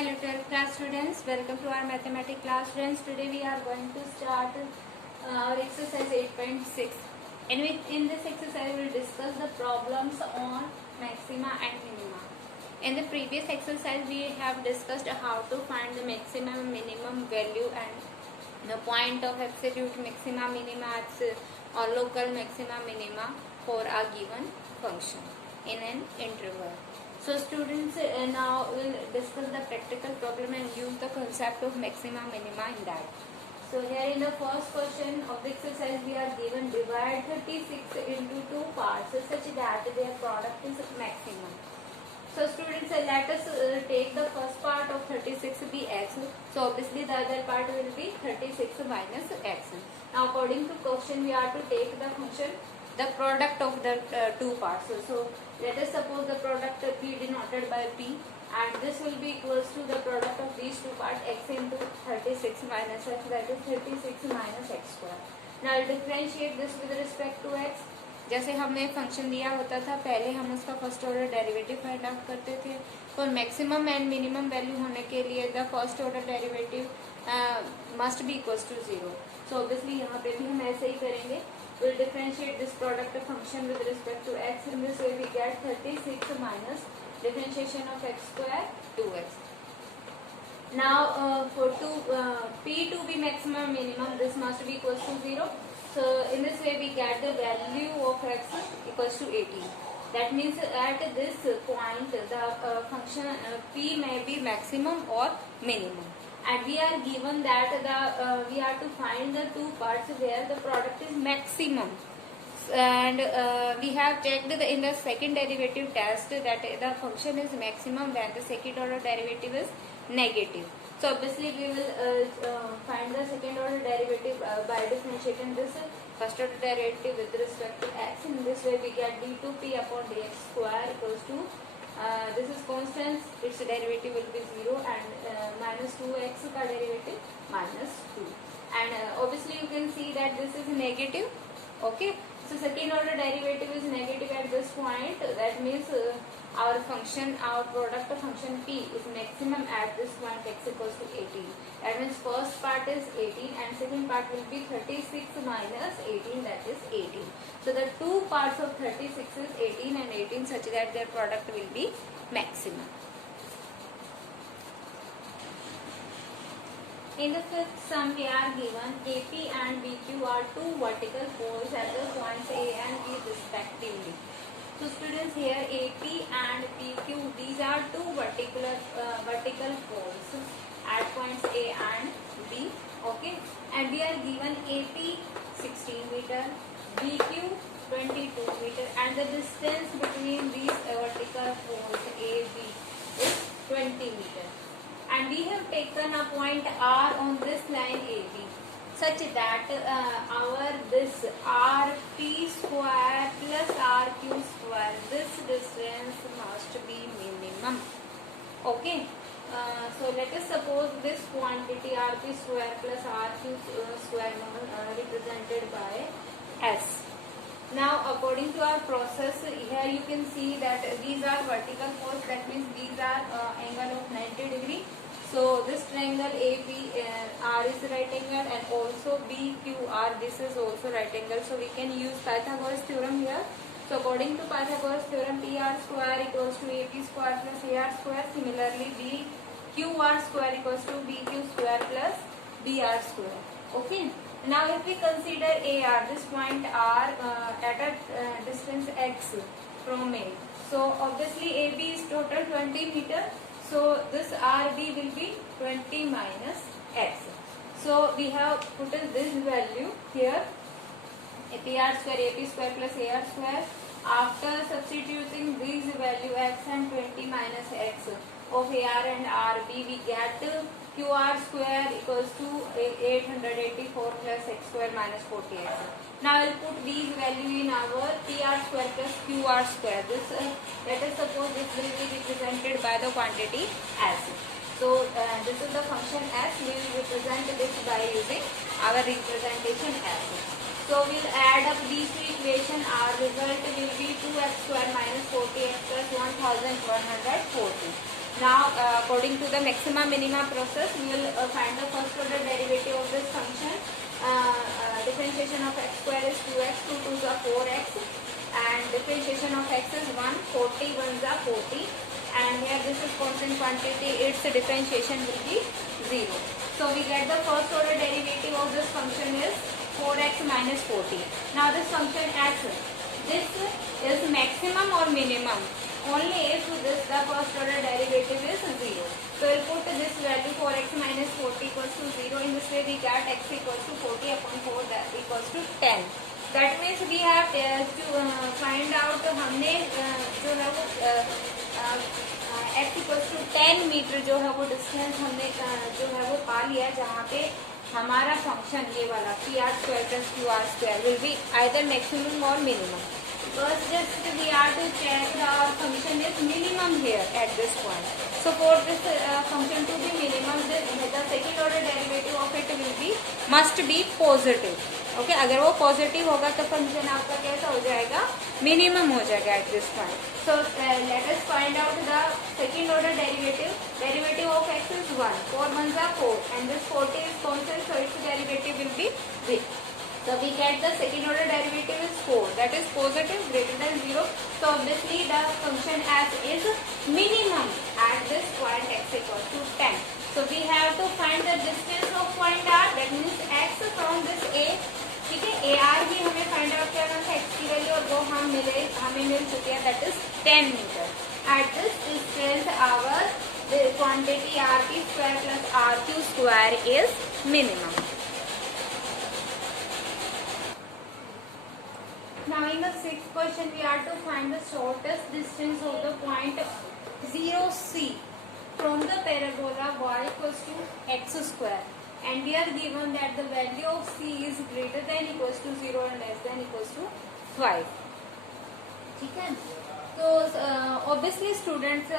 Hello 12th class students, welcome to our mathematics class students. Today we are going to start our exercise 8.6. In this exercise we will discuss the problems on maxima and minima. In the previous exercise we have discussed how to find the maximum minimum value and the point of absolute maxima minima or local maxima minima for a given function in an interval. So students, now we'll discuss the practical problem and use the concept of maxima minima in that. So here in the first question of the exercise we are given divide 36 into two parts such that their product is maximum. So students, let us take the first part of 36 be x. So obviously the other part will be 36 minus x. Now according to question we are to take the function the product of the two parts. So let us suppose the product p denoted by p, and this will be equals to the product of these two parts x into 36 minus x, that is 36 minus x square. Now I'll differentiate this with respect to x. जैसे हमें function दिया होता था पहले हम उसका first order derivative find out करते थे. For maximum and minimum value होने के लिए the first order derivative must be equals to 0. So obviously यहाँ पे भी हम ऐसे ही करेंगे. We'll differentiate this product of function with respect to x. In this way we get 36 minus differentiation of x square 2x. Now for p to be maximum minimum, this must be equals to 0. So in this way we get the value of x equals to 18. That means at this point the function p may be maximum or minimum. And we are given that we are to find the two parts where the product is maximum, and we have checked in the second derivative test that the function is maximum when the second order derivative is negative. So obviously we will find the second order derivative by differentiating this first order derivative with respect to x. In this way we get d2p upon dx square equals to this is constant, its derivative will be 0, and minus 2x का derivative minus 2, and obviously you can see that this is negative. Okay, so second order derivative is negative at this point. That means our function, our product of function p is maximum at this point x equals to 18. That means first part is 18 and second part will be 36 minus 18, that is 18. So the two parts of 36 is 18 and 18 such that their product will be maximum. In the fifth sum we are given AP and BQ are two vertical poles at the points A and B respectively. So students, here AP and PQ, these are two vertical poles at points A and B. Okay, and we are given AP 16 meter, BQ 22 meter, and the distance between these vertical poles A, B is 20 meter. And we have taken a point R on this line AB such that our this RP square plus RQ square, this distance must be minimum. Okay, so let us suppose this quantity RP square plus RQ square represented by S. Now according to our process, here you can see that these are vertical poles, that means these are angle of 90 degree. So this triangle ABR is right angle, and also BQR, this is also right angle. So we can use Pythagoras theorem here. So according to Pythagoras theorem, PR square equals to AP square plus AR square. Similarly, BQR square equals to BQ square plus BR square. Okay. Now if we consider AR, this point R at a distance x from A. So obviously AB is total 20 meter. So this RB will be 20 minus x. So we have put this value here, PR square, AP square plus AR square. After substituting these value x and 20 minus x of AR and RB, we get QR square equals to 884 plus x square minus 40x. Now I will put these value in our PR square plus QR square. This let us suppose this will be represented by the quantity S. So this is the function S. We will represent this by using our representation S. So we will add up these two equations. Our result will be 2x square minus 40x plus 1140. Now, according to the maxima minima process, we will find the first order derivative of this function. Differentiation of x square is 2x, 2 2s are 4x, and differentiation of x is 1, 40 1s are 40, and here this is constant quantity, its differentiation will be 0. So we get the first order derivative of this function is 4x minus 40. Now this function x, this is maximum or minimum only if the first order derivative is 0. So we'll put this value 4x minus 40 equals to 0. In this way we get x equals to 40 upon 4 that equals to 10. That means we have to find out हमने जो है वो x equals to 10 metre जो है वो distance हमने जो है वो पा लिया, जहाँ पे हमारा फंक्शन ये वाला PR square plus QR square will be either maximum or minimum. First, just we are to check the function is minimum here at this point. So for this function to be minimum, the second order derivative of it will be must be positive. Okay, अगर वो positive होगा तो function आपका कैसा हो जाएगा, minimum हो जाएगा at this point. So let us find out the second order derivative. Derivative of x is 1. 4 1s are 4, and this 40 is constant, so its derivative will be 3. So we get the second order derivative is 4, that is positive greater than 0. So obviously the function f is minimum at this point x equals to 10. So we have to find the distance of point r, that means x from this a. ठीक है, A R भी हमें find out करना था x की value, और वो हमें मिल चुकी है, that is 10 metre. At this distance our quantity R P square plus R Q square is minimum. Now in the sixth question we are to find the shortest distance of the point 0C from the parabola y equals to x square, and we are given that the value of C is greater than equals to 0 and less than equals to 5. ठीक है, तो obviously students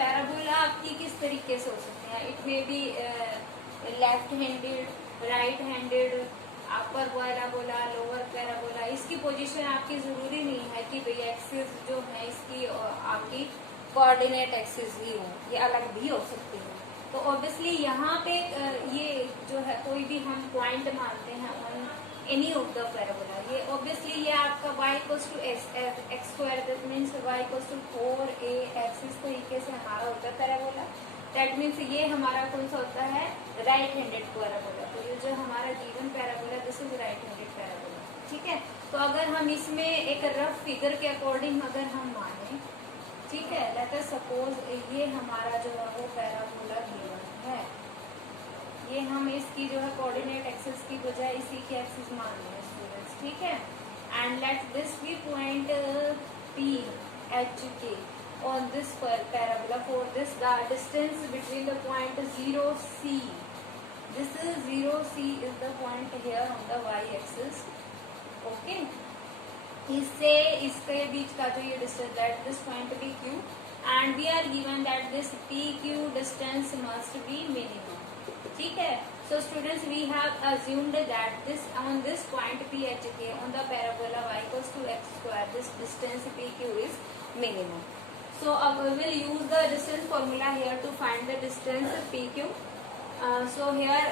parabola आपकी किस तरीके से हो सकते हैं. It may be left handed, right handed, upper parabola, lower parabola. इसकी पोजीशन आपकी जरूरी नहीं है कि भाई एक्सिस जो है इसकी आपकी कोऑर्डिनेट एक्सिस ही हो, ये अलग भी हो सकती है. तो ऑब्वियसली यहाँ पे ये जो है कोई भी हम पॉइंट मानते हैं on any of the parabola, ये ऑब्वियसली ये आपका y equals to x square, that means y equals to 4ax, इस तरीके से हमारा होता है पैराबोला. दैट मीन्स ये हमारा कौन सा होता है, राइट हैंडेड पैराबोला. तो ये जो हमारा given parabola, this is right handed parabola. ठीक है, तो अगर हम इसमें एक रफ फिगर के अकॉर्डिंग अगर हम माने, ठीक है, लेट अस सपोज ये हमारा जो है वो पैराबोला गिवन है, ये हम इसकी जो है कोऑर्डिनेट एक्सिस की बजाय इसी की एक्सिस मान रहे हैं स्टूडेंट्स. ठीक है, and let this be point P H K on this parabola. For this, the distance between the point 0C, this is 0C is the point here on the y-axis. Okay, इससे इसके बीच का जो ये distance, that this point PQ, and we are given that this PQ distance must be minimum. ठीक है, so students we have assumed that this on this point PHK on the parabola y equals to x square, this distance PQ is minimum. So we will use the distance formula here to find the distance PQ. So here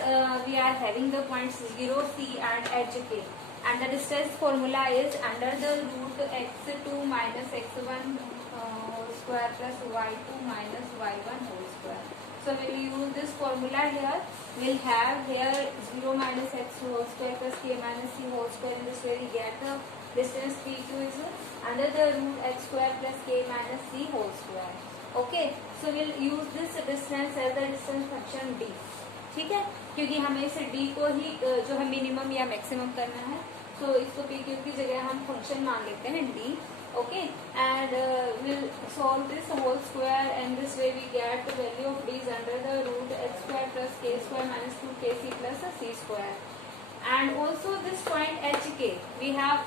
we are having the points 0, C and HK, and the distance formula is under the root x2 minus x1 whole square plus y2 minus y1 whole square. So we will use this formula here. We'll have here 0 minus x whole square plus k minus c whole square. In this way we get the distance PQ is under the root x square plus k minus c whole square. Okay, so we'll use this distance as the distance function d. ठीक है, क्योंकि हमें इस d को ही जो है minimum या maximum करना है, तो इसको PQ की जगह हम फंक्शन मान लेते हैं d. Okay, and we'll solve this whole square, and this way we get the value of d is under the root x square plus k square minus 2kc plus c square. And also this point HK, we have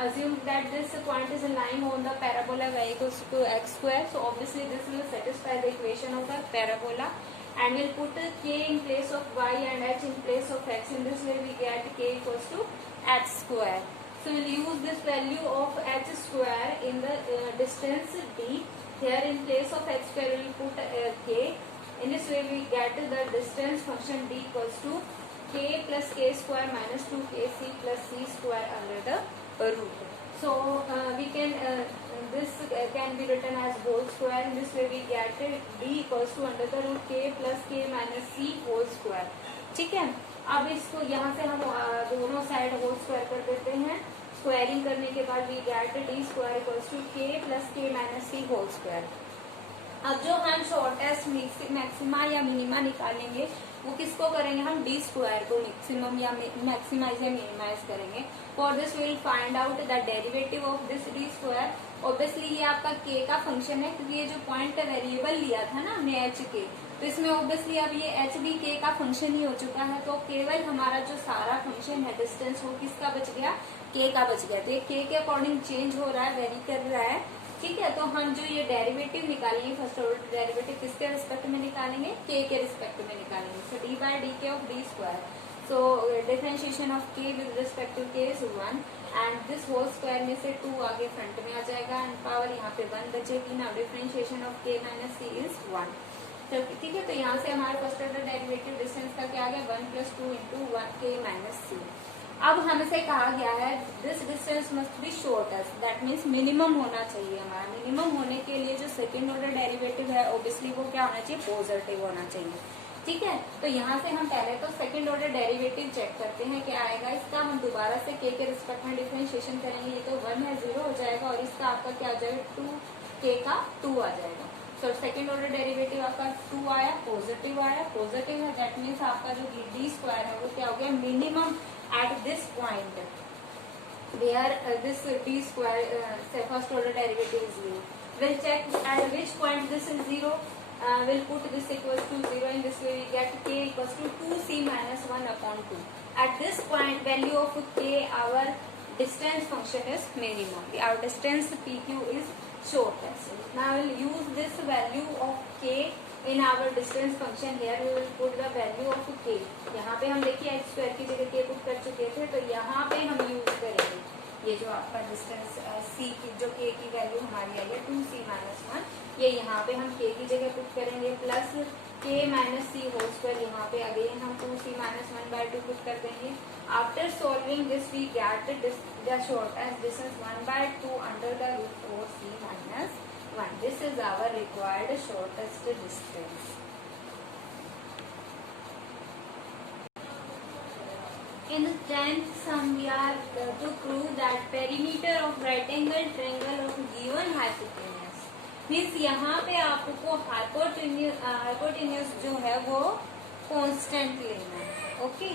assumed that this point is lying on the parabola y equals to x square. So obviously this will satisfy the equation of the parabola, and we'll put k in place of y and h in place of x. In this way we get k equals to h square. So we'll use this value of h square in the distance d Here in place of h square we will put k. In this way we get the distance function d equals to k plus k square minus 2kc plus c square under the root. So we can this can be written as whole square. In this way we get d equals to under the root k plus k minus c whole square. ठीक है, अब इसको यहाँ से हम दोनों side whole square कर देते हैं. स्क्वायरिंग करने के बाद we get D square equals to K plus K minus C whole square. अब जो हम शॉर्टेस्ट मैक्सिमा या मिनिमा निकालेंगे वो किसको करेंगे, हम डी स्क्वायर को मैक्सिमम या मैक्सिमाइज या मिनिमाइज करेंगे. For this will find out the derivative of this D square. Obviously ये आपका के का फंक्शन है क्योंकि ये जो पॉइंट वेरिएबल लिया था ना हमने एच के, तो इसमें ऑब्वियसली अब ये एच भी के का फंक्शन ही हो चुका है. तो केवल हमारा जो सारा फंक्शन है डिस्टेंस वो किसका बच गया, के का बच गया. तो ये के अकॉर्डिंग चेंज हो रहा है, वेरी कर रहा है. ठीक है, तो हम जो ये डेरिवेटिव निकालेंगे फर्स्ट ऑर्डर डेरिवेटिव किसके रिस्पेक्ट में निकालेंगे, के रिस्पेक्ट में निकालेंगे. So D by D K of D square. So differentiation of K with respect to K is 1 and this whole square में से 2 आगे फ्रंट में आ जाएगा एंड पावर यहाँ पे 1 बचेगी. नाउ डिफरेंशिएशन ऑफ के माइनस सी इज 1. ठीक है, तो यहाँ से हमारे फर्स्ट ऑर्डर डेरिवेटिव डिस्टेंस का क्या आ गया, 1 प्लस 2 इंटू 1 के माइनस सी. अब हमसे कहा गया है this distance must be shortest, that means minimum होना चाहिए. हमारा मिनिमम होने के लिए जो सेकेंड ऑर्डर डेरिवेटिव है ऑब्वियसली वो क्या होना चाहिए, पॉजिटिव होना चाहिए. ठीक है, तो यहाँ से हम पहले तो सेकेंड ऑर्डर डेरिवेटिव चेक करते हैं क्या आएगा इसका. हम दोबारा से के रिस्पेक्ट में डिफरेंशिएशन करेंगे. ये तो 1 है 0 हो जाएगा और इसका आपका क्या आ जाएगा 2 के का 2 आ जाएगा. सो सेकेंड ऑर्डर डेरिवेटिव आपका 2 आया, पॉजिटिव है, दैट मीन्स आपका जो डी स्क्वायर है वो क्या हो गया, minimum at this point where this d square first order derivative is 0. We'll check at which point this is 0. We'll put this equals to 0. In this way we get k equals to 2c minus 1 upon 2. At this point value of k, our distance function is minimum. Our distance pq is shortest. Now we'll use this value of k in our distance function. Here we will put the value of k. यहाँ पे हम देखिए h square की जगह k put कर चुके थे, तो यहाँ पे हम यूज करेंगे ये जो आपका डिस्टेंस c की जो k की वैल्यू हमारी आई है 2c माइनस 1, ये यहाँ पे हम k की जगह पुट करेंगे plus k minus C whole square. यहाँ पे अगेन हम 2c माइनस 1 बाय 2 पुट कर देंगे. After solving this we get the shortest distance 1 by 2 under the root 4c minus 1. This is our required shortest distance. In the 10th sum we are to prove that perimeter of right angle triangle of given hypotenuse. Means यहाँ पे आपको hypotenuse जो है वो constant लेना है. Okay,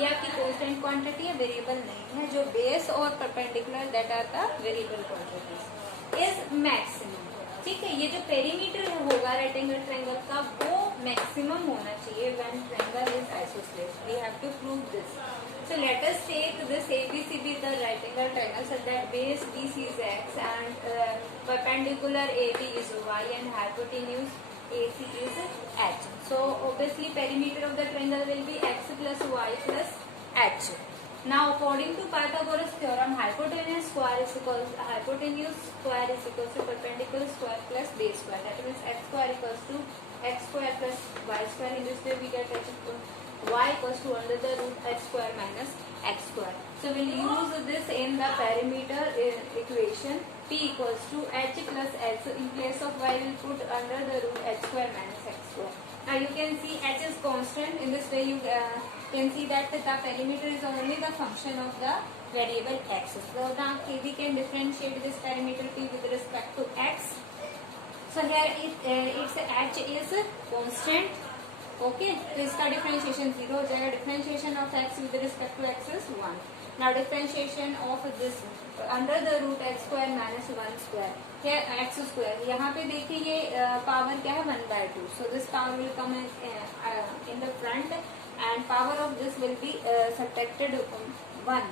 ये आपकी constant quantity है, वेरिएबल नहीं है. जो बेस और perpendicular that are the variable quantities is maximum. ठीक है, ये जो पेरीमीटर होगा रेक्टेंगल ट्रायंगल का वो मैक्सिमम होना चाहिए when triangle is isosceles. We have to prove this. So let us take this ABCD the right angle triangle so that base BC is x and perpendicular AB is y and hypotenuse AC is h. So obviously perimeter of the triangle will be x plus y plus h. Now according to Pythagoras theorem, hypotenuse square is equals to perpendicular square plus base square. That means x square equals to x square plus y square. In this way we get y equals to under the root h square minus x square. So we'll use this in the perimeter equation. P equals to h plus h. So in place of y we'll put under the root h square minus x square. Now you can see h is constant. In this way you can see that the perimeter is only the function of the variable x. So now we can differentiate this perimeter P with respect to x. So here its h is constant. Okay, तो इसका differentiation 0 हो जाएगा. Differentiation of x with respect to x is 1. Now differentiation of this under the root x square minus 1 square. Here x square. यहाँ पे देखिए ये power क्या है 1 by 2. So this power will come in the front and power of this will be subtracted 1.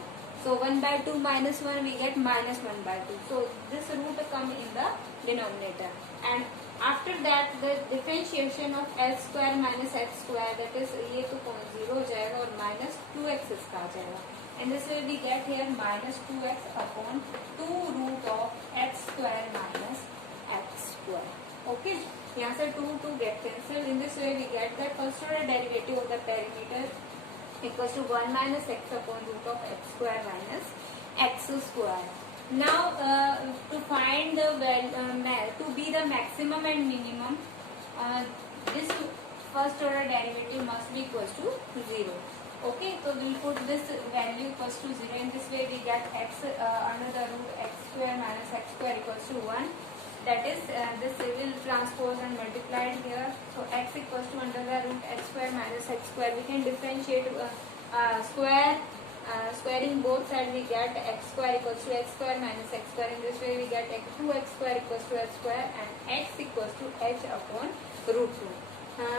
So 1 by 2 minus 1 we get minus 1 by 2. So this root come in the denominator. And after that the differentiation of h square minus x square, that is ये तो 0 हो जाएगा और minus 2x इसका आ जाएगा. And this way we get here minus 2x upon 2 root of x square minus x square. Okay, यहाँ से 2 get cancelled. In this way we get that first order derivative of the perimeter equals to 1 minus x upon root of x square minus x square. Now to find the to be the maximum and minimum, this first order derivative must be equals to 0. Okay, so we'll put this value equals to 0. In this way we get x under the root x square minus x square equals to 1. That is this will transpose and multiplied here. So x equals to under the root x square minus x square. We can differentiate squaring both sides. We get x square equals to x square minus x square. In this way we get 2x square equals to x square and x equals to h upon root 2.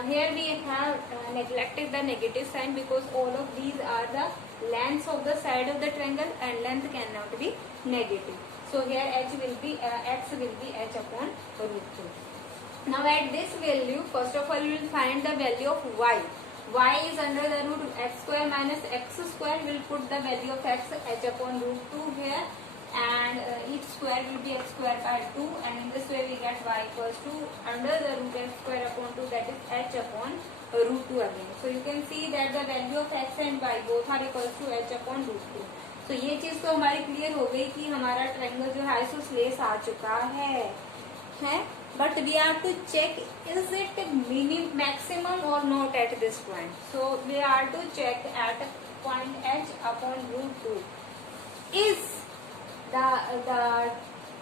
Here we have neglected the negative sign because all of these are the lengths of the side of the triangle and length cannot be negative. So here h will be x will be h upon root 2. Now at this value, first of all we will find the value of y. Y is under the root x square minus x square. We will put the value of x h upon root 2 here, and each square will be x square by 2, and in this way we get y equals to under the root x square upon 2, that is h upon root 2 again. So you can see that the value of x and y both are equals to h upon root 2. तो ये चीज तो हमारी clear हो गई कि हमारा triangle जो है आइसोसेलेस आ चुका है, but we have to check is it maximum or not at this point. So we have to check at point h upon root 2 is the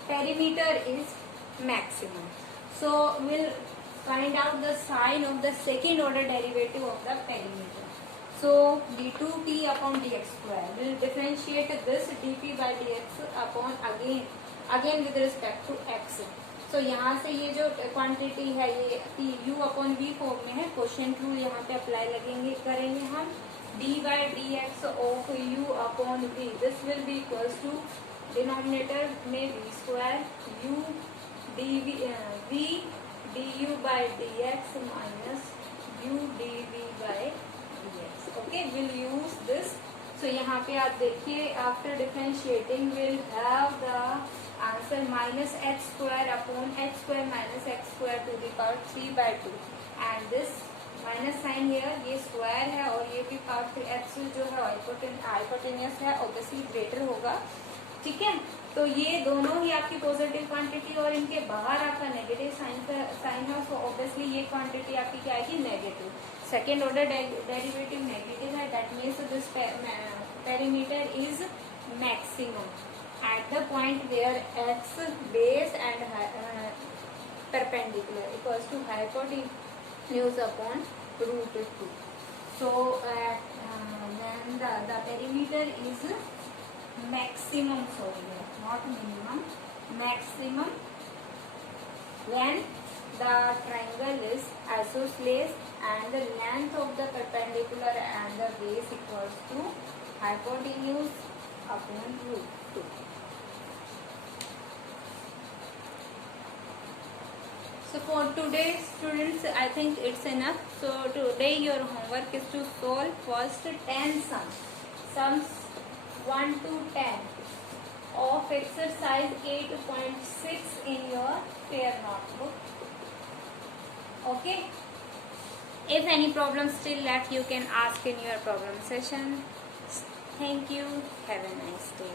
perimeter is maximum. So we'll find out the sign of the second order derivative of the perimeter. So d2t upon dx square will differentiate this dp by dx upon again with respect to x. So यहाँ से ये जो quantity है ये u upon v form में है, question rule यहाँ पे अप्लाई करेंगे हम d by dx of u upon v. This will be equals to denominator में v square u dv v du by dx minus u dv by dx. Okay, we'll use this. So यहाँ पे आप देखिए after differentiating will have the answer minus H square upon H square minus X square to the power 3/2 and this minus sign here ये square है और ये भी power x जो है हाइपोटेनियस है, ऑब्वियसली ग्रेटर होगा. ठीक है, तो ये दोनों ही आपकी पॉजिटिव क्वांटिटी और इनके बाहर आपका नेगेटिव साइन है, सो ऑब्वियसली ये क्वांटिटी आपकी क्या आएगी negative. Second order derivative negative है, that means this perimeter is maximum at the point where x base and perpendicular equals to hypotenuse upon root 2. So then the perimeter is maximum, sorry not minimum, maximum when the triangle is isosceles and the length of the perpendicular and the base equals to hypotenuse upon root 2. So for today students, I think it's enough. So today your homework is to solve first 10 sums 1 to 10 of exercise 8.6 in your fair notebook. Okay, if any problem still left you can ask in your problem session. Thank you, have a nice day.